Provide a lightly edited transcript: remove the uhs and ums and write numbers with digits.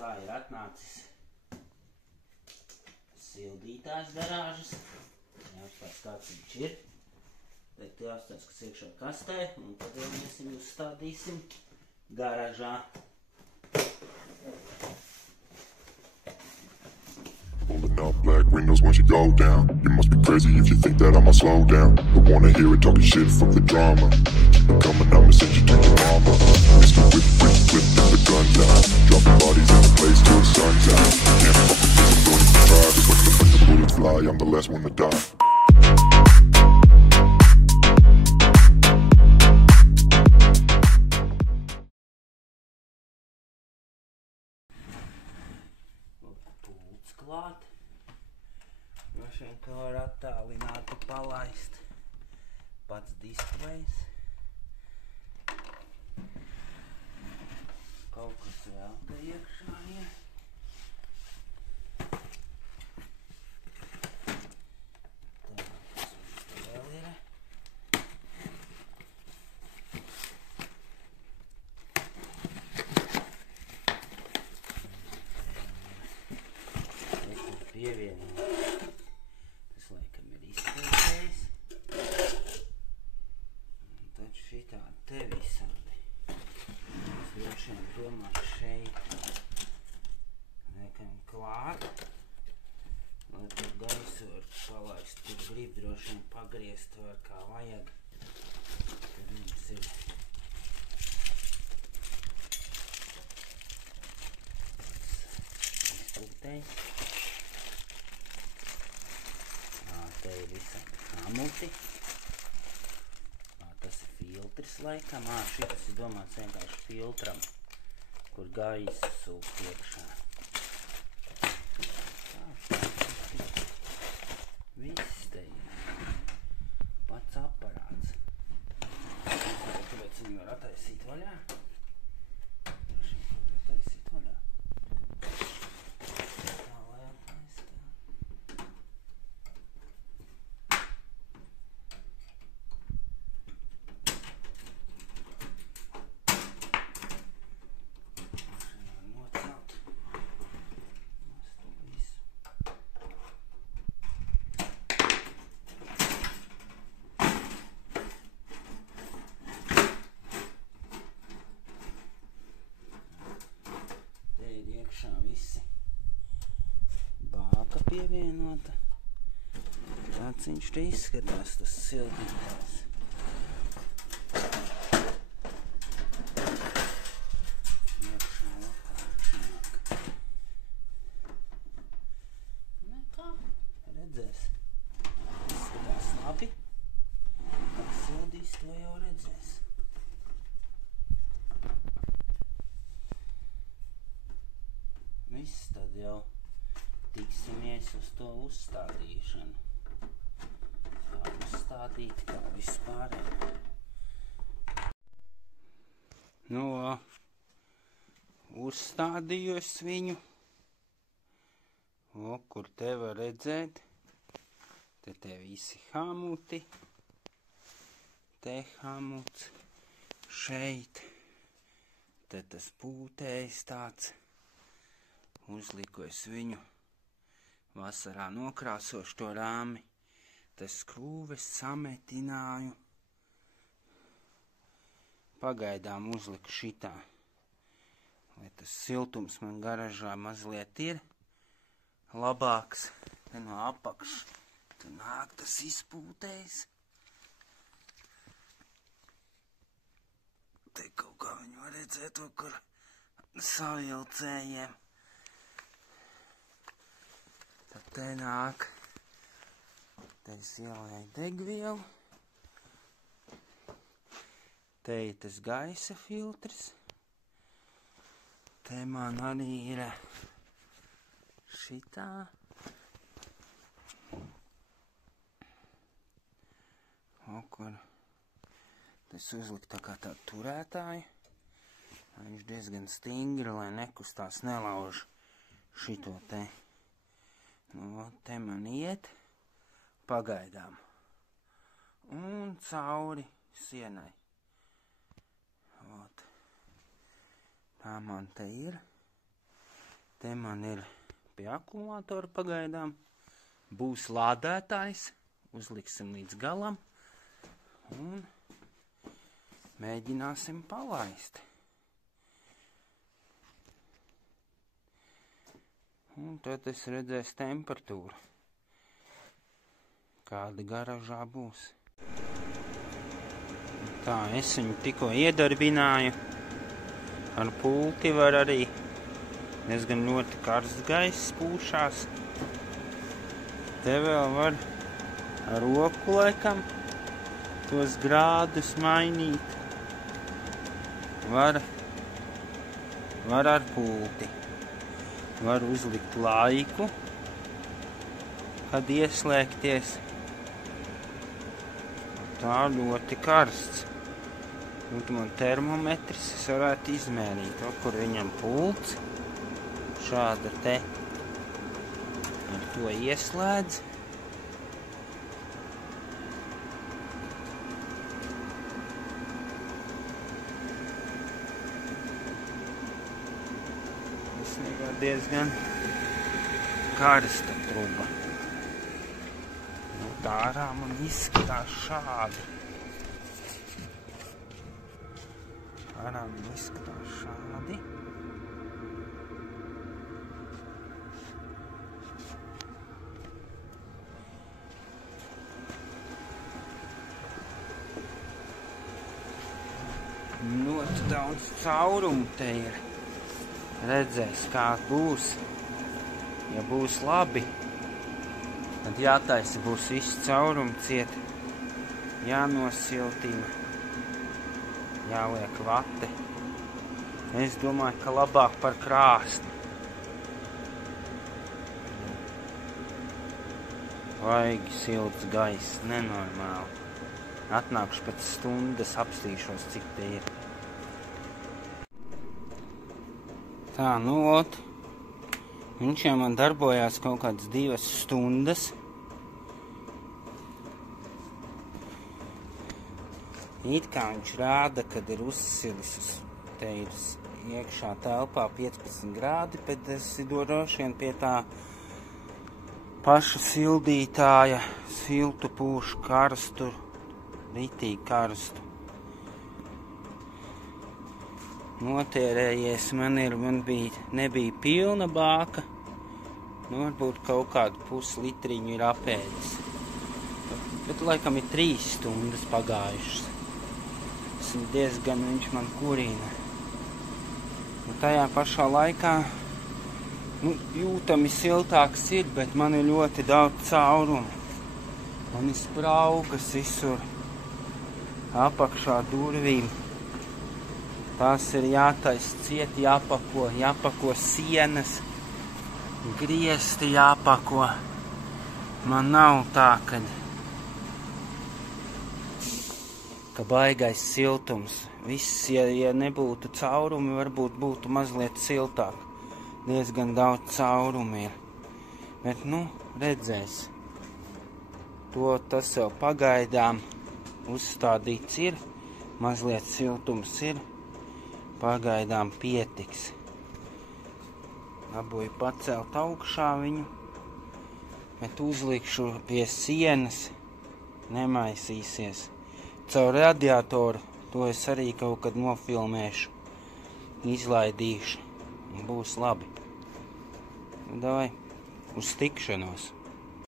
kā ir atnācis sildītājs garāžas. Jāuzstāst, kāds viņš ir. Tad jāuzstāst, kas iekšā kastē, un tad jau mēs viņu uzstādīsim garāžā. Pulling up black windows once you go down. You must be crazy if you think that I'ma slow down. Don't wanna hear it talking shit from the drama. Keep it coming, I'ma send you to your mama. Mr. Whip, whip, whip, and the gun down. Dropping bodies in the place till the sun's out. Can't fuck with this, I'm going to try. Just let the bullets fly, I'm the last one to die. Klāt. Droši vien, ka var attālināti palaist pats displejs. Kaut kas vēl te iekšā ir. Tā, kas vēl ir. Pievienot. Tas laikam ir izpildējis. Un tad šitā te visādi. Es droši vien domāju šeit. Liekam klāt. Lai to gaisu var palaist, kur grib droši vien pagriezt var kā vajag. Tad mums ir izpildējis. Te ir visādi hamuti. Tas ir filtrs laikam. Šitas ir domāts vienkārši filtram, kur gaisa sūk iekšā. Viss te ir. Pats aparāts. Kāpēc viņu var attaisīt vaļā? Droši vien, ka var attaisīt vaļā. Tā, lai attaist. Visi bāka pievienota. Tāds viņš te izskatās, tas sildītājs. Iekšā lokā nāk. Nekā, redzēs. Izskatās labi. Kā sildīs, to jau redzēs. Viss tad jau tiksimies uz to uzstādīšanu. Kā uzstādīt, kā vispārēj. Nu, uzstādījos viņu. Kur te var redzēt. Te visi hamuti. Te hamuts. Šeit. Te tas pūtējs tāds. Uzliku es viņu, vasarā nokrāsošu to rāmi, tas skrūves sametināju. Pagaidām uzliku šitā, lai tas siltums man garažā mazliet ir labāks. Te no apakšas, tu nāk tas izpūtējs. Te kaut kā viņu var redzēt to, kur savilcējiem. Tad te nāk, te es ielēju degvielu, te ir tas gaisa filtrs, te man arī ir šitā, kur tas uzlikt tā kā tādu turētāju, viņš diezgan stingri, lai nekustās, nelauž šito te. Nu, te man iet pagaidām un cauri sienai. Tā man te ir. Te man ir pie akumulātora pagaidām. Būs lādētājs. Uzliksim līdz galam. Un mēģināsim palaist. Un tad es redzēšu temperatūru. Kāda garažā būs. Tā, es viņu tikko iedarbināju. Ar pulti var arī diezgan ļoti karsts gaiss pūšās. Te vēl var ar roku laikam tos grādus mainīt. Var ar pulti. Var uzlikt laiku, kad ieslēgties. Tā ļoti karsts. Un man termometrs es varētu izmērīt, kur viņam pults. Šāda te ar to ieslēdz. Diezgan karsta truba. Nu, tā ārā man izskatās šādi. Ārā man izskatās šādi. Ļoti daudz caurumu te ir. Redzēs, kā būs. Ja būs labi, tad jātaisa būs viss caurumi ciet. Jānosiltina. Jāliek vate. Es domāju, ka labāk par krāsni. Vajag silts gaiss, nenormāli. Atnākšu pēc stundas, apstīšos, cik te ir. Tā, nu, ot. Viņš jau man darbojās kaut kādas 2 stundas. It kā viņš rāda, kad ir uzsilis, te ir iekšā telpā 15 grādi, bet es droši vien pie tā paša sildītāja siltu pūšu karstu, ritīgi karstu. Notērējies man nebija pilna bāka, nu varbūt kaut kādu puslitriņu ir apēdis. Bet laikam ir 3 stundas pagājušas. Diezgan viņš man kurina. Un tajā pašā laikā, nu, jūtami siltāks ir, bet man ir ļoti daudz caurumu. Man ir spraugas visur apakšā durvīm. Tās ir jātaisa ciet, jāpako sienas, griesti jāpako. Man nav tā, ka baigais siltums. Viss, ja nebūtu caurumi, varbūt būtu mazliet siltāk. Diezgan daudz caurumi ir. Bet, nu, redzēs. Tas jau pagaidām uzstādīts ir. Mazliet siltums ir. Pagaidām pietiks. Dabūju pacelt augšā viņu, bet uzlikšu pie sienas, nemaisīsies. Caur radiatoru to es arī kaut kad nofilmēšu, izlaidīšu un būs labi. Davai, uz tikšanos!